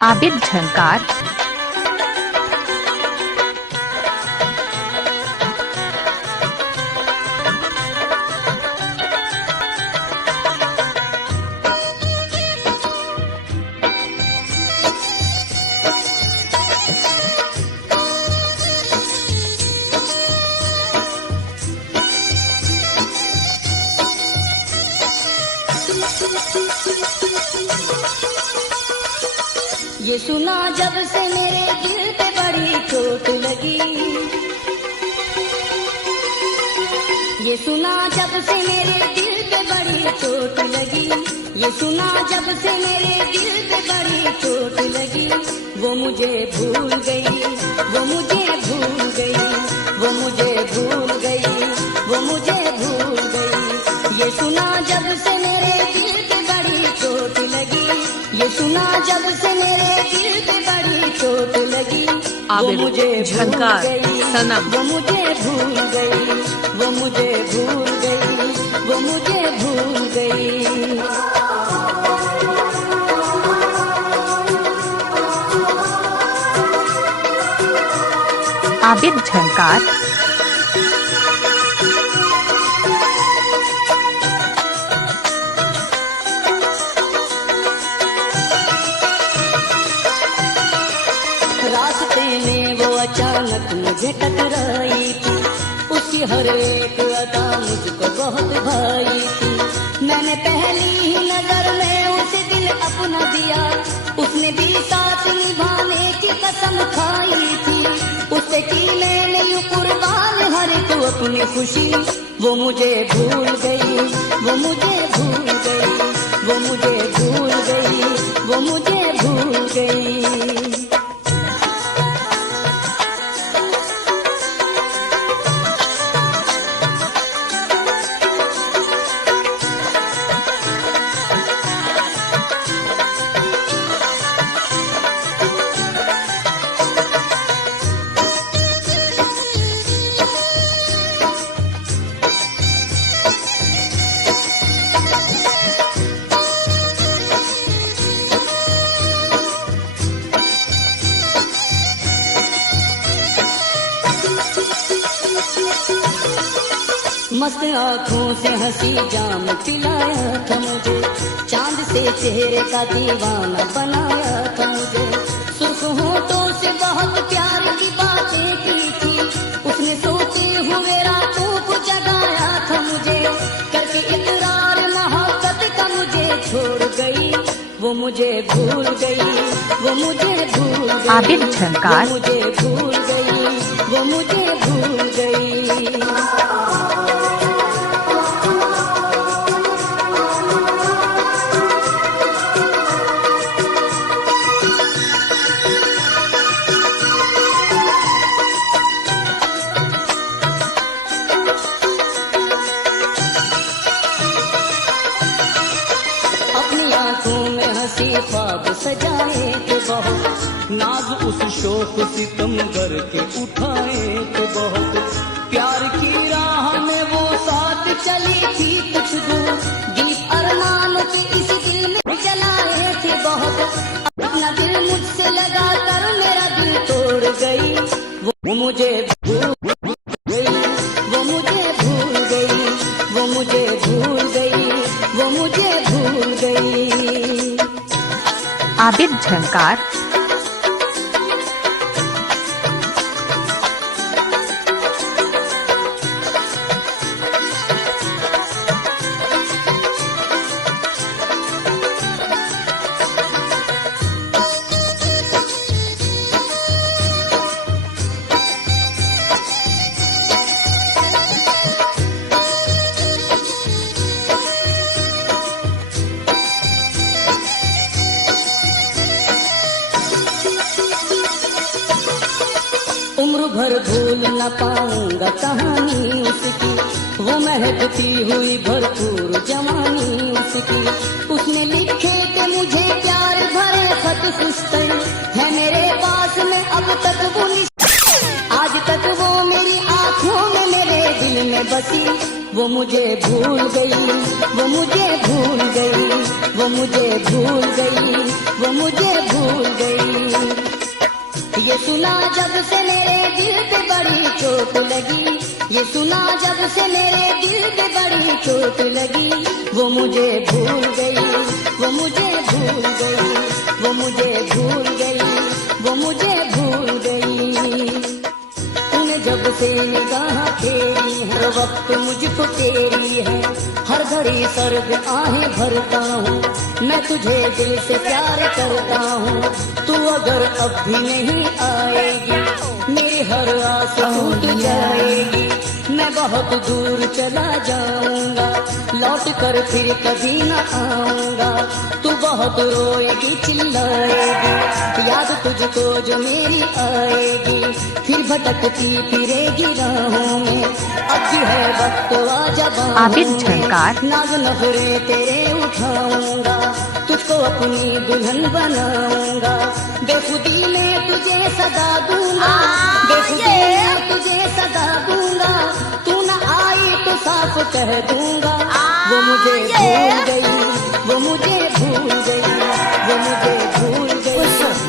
आबिद झंकार। ये सुना जब से मेरे दिल पे बड़ी चोट लगी। ये सुना जब से मेरे दिल पे बड़ी चोट लगी। ये सुना जब से मेरे दिल पे बड़ी चोट लगी। वो मुझे भूल गई, वो मुझे भूल गई, वो मुझे भूल गई, वो मुझे भूल गई। ये सुना जब से मेरे दिल पे बड़ी चोट लगी। ये सुना जब से मेरे दिल पे बड़ी चोट लगी। वो मुझे झंकार सनम। वो मुझे भूल गई, वो मुझे भूल गई, वो मुझे भूल गई। आबिद झंकार। रास्ते में वो अचानक मुझे टकराई थी। उसकी हर एक अदा मुझको बहुत भाई थी। मैंने पहली ही नजर में उसे दिल अपना दिया। उसने भी साथ निभाने की कसम खाई थी। उससे की मैंने यूं कुर्बान हर एक अपनी खुशी। वो मुझे भूल गई, वो मुझे भूल गई, वो मुझे भूल गई, वो मुझे भूल गई। मस्त आँखों से हंसी जाम पिलाया था मुझे। चांद से चेहरे का दीवाना बनाया था मुझे। सुर्ख होठों से बहुत प्यार की बातें की थी। उसने सोते हुए रातों को जगाया था मुझे। करके इकरार मोहब्बत का मुझे छोड़ गई। वो मुझे भूल गई, वो मुझे भूल गई। आबिद झंकार। वो मुझे भूल गई, वो मुझे भूल गई। हंसी ख्वाब सजाए थे बहुत। नाज उस शोक सितमगर के उठाए थे बहुत। प्यार की राह में वो साथ चली थी कुछ दूर। गीत अरमान के इस दिल में जलाए थे बहुत। अपना दिल मुझसे लगा कर मेरा दिल तोड़ गई। वो मुझे भूल गई, वो मुझे भूल गई, वो मुझे भूल गई, वो मुझे भूल गई। आबिद झंकार। उम्र भर भूल न पाऊंगा कहानी उसकी। वो महकती हुई भरपूर जवानी उसकी। उसने लिखे थे मुझे प्यार भरे खत पुस्तक है मेरे पास में अब तक वो आज तक वो मेरी आंखों में मेरे दिल में बसी। वो मुझे भूल गई, वो मुझे भूल गई, वो मुझे भूल गई, वो मुझे भूल गई। ये सुना जब से मेरे दिल पे बड़ी चोट लगी, ये सुना जब से मेरे दिल पे बड़ी चोट लगी। वो मुझे भूल गई, वो मुझे भूल गई, वो मुझे भूल गई, वो मुझे भूल गई। तूने जब से निगाह फेरी हर वक्त मुझको तेरी है, हर घड़ी सर्द आहें भरता हूँ, मैं तुझे दिल से प्यार करता हूँ। तू अगर अब भी नहीं आएगी मेरी हर आस टूट जाएगी, मैं बहुत दूर चला जाऊंगा, लौट कर फिर कभी न आऊंगा। तू बहुत रोएगी चिल्लाएगी, याद तुझको जो मेरी आएगी, फिर भटकती फिरेगी राहों में। अब भी है वक्त आजा आबिद झंकार, नाज नखरे तेरे उठाऊंगा, तुझको अपनी दुल्हन बनाऊंगा, बेखुदी में तुझे सदा दूंगा, बेखुदी में तुझे सदा दूंगा। तू न आई तो साफ कह दूंगा। वो मुझे भूल गई, वो मुझे भूल गई, वो मुझे भूल गई,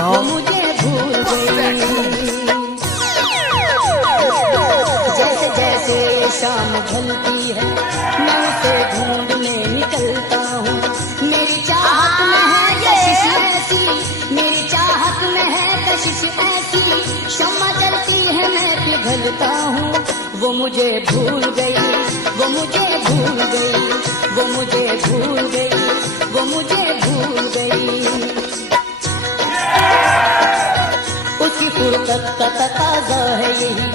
वो मुझे भूल गई। जैसे जैसे शाम ढलती है मैं उसे ढूंढने निकलता हूँ, मेरी चाहत में है कशिश ऐसी, मेरी चाहत में है कशिश ऐसी, शम्मा जलती है मैं पिघलता हूँ। वो मुझे भूल गई, वो मुझे भूल गई, वो मुझे भूल गई, वो मुझे भूल गई। उसकी फुर्सत का तकाजा है यही,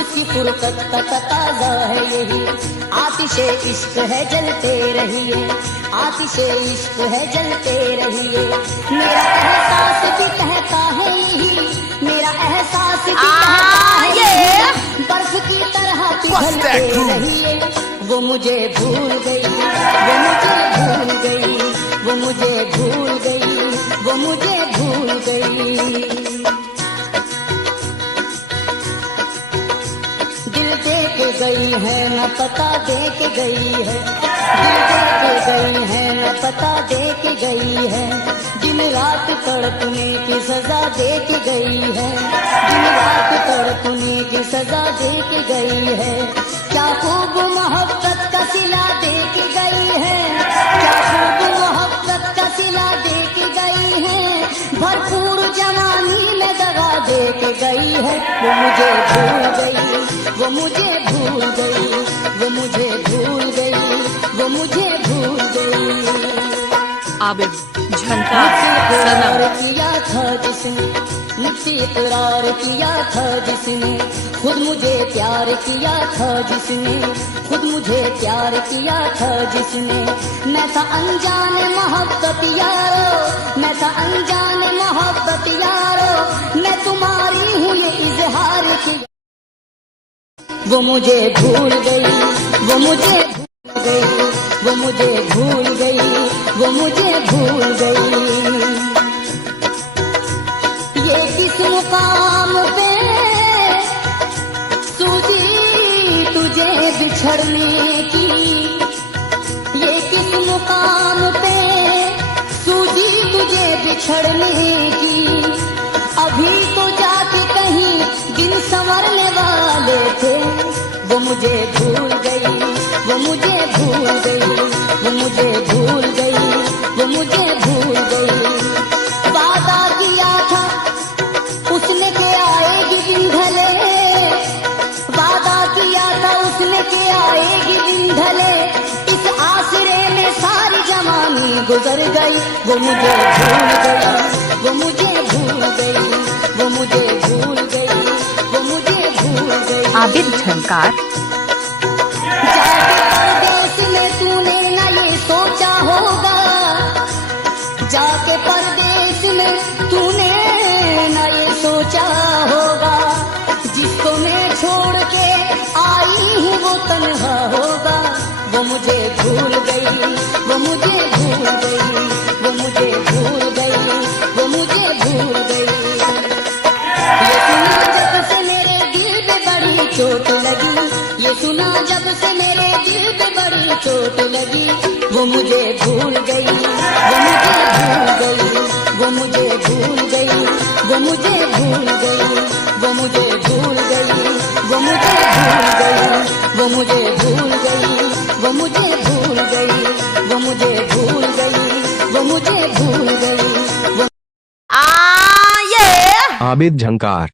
उसकी फुर्सत का तकाजा है यही, आतिशे इश्क है जलते रहिए, आतिशे इश्क है जलते रहिए। मेरा एहसास भी कहता है यही, मेरा एहसास भी कहता है यही, बर्फ की तरह पिघलते रहिए। वो मुझे भूल गई, वो मुझे भूल गई, वो मुझे भूल गई, वो मुझे भूल गई। दिल दे के गई है न पता दे के गई है, दिल दे के गई है न पता दे के गई है, दिन रात तड़पने की सजा दे के गई है, दिन रात तड़पने की सजा दे के गई है। क्या खूब मोहब्बत का सिला दे के गई है, क्या खूब मोहब्बत का सिला दे के गई है, भरपूर जवानी में दगा दे के गई है। वो मुझे भूल गई, वो मुझे भूल गई, वो मुझे भूल गई, वो मुझे भूल गई। आबिद झंकार, इकरार किया था जिसने, मुझसे इकरार किया था जिसने, खुद मुझे प्यार किया था जिसने, खुद मुझे प्यार किया था जिसने। मैं था अनजान मोहब्बत यारो, मैं था अनजान मोहब्बत यारो, मैं तुम्हारी हूँ ये इजहार किया। वो मुझे भूल गई, वो मुझे भूल गई, वो मुझे भूल गई, वो मुझे भूल गई। ये किस मुकाम पे सूझी तुझे बिछड़ने की, ये किस मुकाम पे सूझी तुझे बिछड़ने की। अभी तो जाके कहीं दिन संवरने वाले थे, वो मुझे भूल गई, वो मुझे भूल गई, वो मुझे भूल गई, वो मुझे भूल गई। वादा किया था उसने के आएगी दिन ढले, वादा किया था उसने के आएगी दिन ढले, इस आसरे में सारी जवानी गुजर गई। वो मुझे भूल गई, वो मुझे भूल गई, वो मुझे भूल गई, वो मुझे भूल गई। आबिद झंकार, जाके परदेश में तूने न ये सोचा होगा, जाके परदेश में तूने न ये सोचा होगा, जिसको मैं छोड़ के आई हूँ वो तन्हा होगा। वो मुझे भूल गई, वो मुझे भूल गई, वो मुझे भूल गई, वो मुझे भूल गई। ये सुना जब से मेरे दिल पे बड़ी चोट लगी, ये सुना जब से मेरे दिल पे बड़ी चोट लगी, वो मुझे भूल गई, वो मुझे भूल गई, वो मुझे भूल गई, वो मुझे भूल गई, वो मुझे भूल गई, वो मुझे भूल गई, वो मुझे भूल गई, वो मुझे भूल गई, वो मुझे भूल गई, वो मुझे भूल गई। आबिद झंकार।